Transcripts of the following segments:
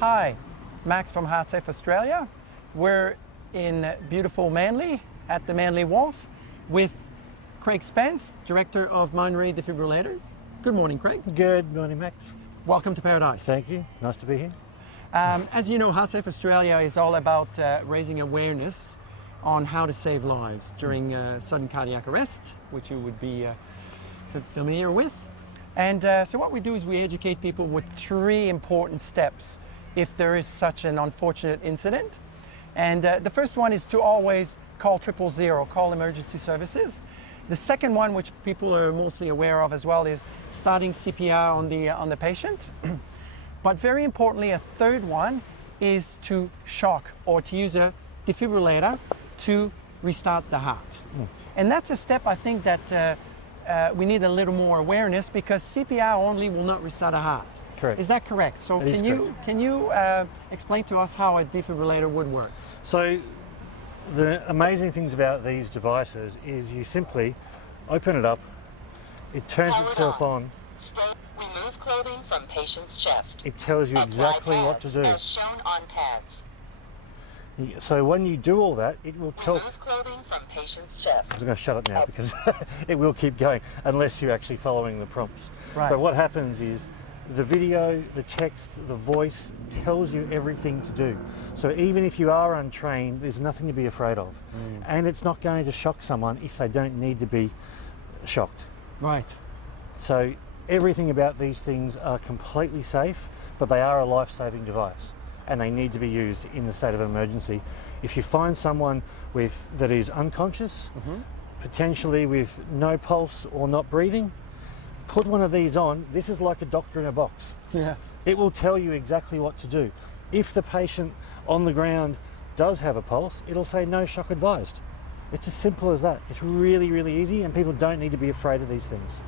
Hi, Max from HeartSafe Australia. We're in beautiful Manly at the Manly Wharf with Craig Spence, Director of Mindray Defibrillators. Good morning, Craig. Good morning, Max. Welcome to Paradise. Thank you. Nice to be here. As you know, HeartSafe Australia is all about raising awareness on how to save lives during sudden cardiac arrest, which you would be familiar with. And so what we do is we educate people with 3 important steps if there is such an unfortunate incident. And the first one is to always call 000, call emergency services. The second one, which people are mostly aware of as well, is starting CPR on the patient. But very importantly, a third one is to shock or to use a defibrillator to restart the heart. And that's a step I think that we need a little more awareness, because CPR only will not restart a heart. Correct. Is that correct? So can you explain to us how a defibrillator would work? So the amazing things about these devices is you simply open it up, it turns itself on. Remove clothing from patient's chest. It tells you exactly what to do. As shown on pads. So when you do all that, it will tell... Remove clothing from patient's chest. I'm going to shut it now because it will keep going unless you're actually following the prompts. Right. But what happens is the video, the text, the voice tells you everything to do. So even if you are untrained, there's nothing to be afraid of. And it's not going to shock someone if they don't need to be shocked. Right. So everything about these things are completely safe, but they are a life-saving device and they need to be used in the state of emergency. If you find someone that is unconscious, potentially with no pulse or not breathing, put one of these on. This is like a doctor in a box. Yeah. It will tell you exactly what to do. If the patient on the ground does have a pulse, it'll say no shock advised. It's as simple as that. It's really, really easy, and people don't need to be afraid of these things.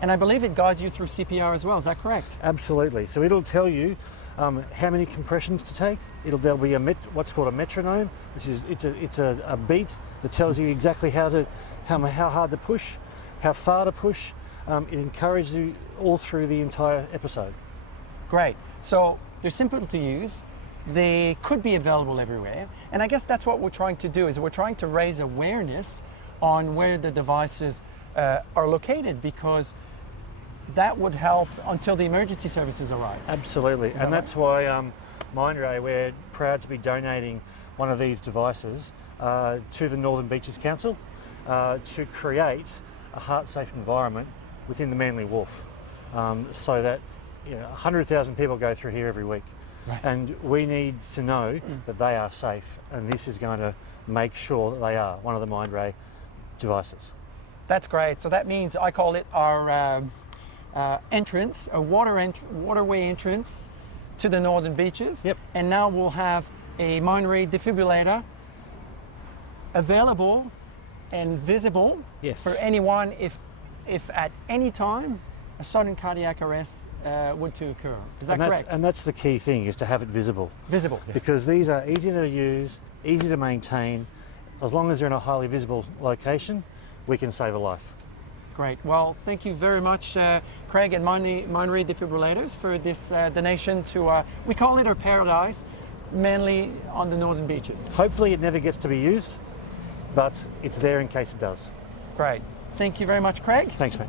And I believe it guides you through CPR as well, is that correct? Absolutely. So it'll tell you how many compressions to take. There'll be what's called a metronome, which is it's a beat that tells you exactly how hard to push, how far to push. It encourages you all through the entire episode. Great. So they're simple to use. They could be available everywhere. And I guess that's what we're trying to do, is we're trying to raise awareness on where the devices are located, because that would help until the emergency services arrive. Absolutely. And that's why Mindray, we're proud to be donating one of these devices to the Northern Beaches Council to create a heart-safe environment within the Manly Wharf, so that 100,000 people go through here every week. Right. And we need to know that they are safe, and this is going to make sure that they are one of the Mindray devices. That's great. So that means I call it our entrance, a waterway entrance to the Northern Beaches. Yep. And now we'll have a Mindray defibrillator available and visible for anyone if at any time a sudden cardiac arrest were to occur. Is that correct? And that's the key thing, is to have it visible. Visible. Because these are easy to use, easy to maintain. As long as they're in a highly visible location, we can save a life. Great. Well, thank you very much, Craig and Mindray Defibrillators, for this donation to, we call it our Paradise, Manly on the Northern Beaches. Hopefully it never gets to be used, but it's there in case it does. Great. Thank you very much, Craig. Thanks, mate.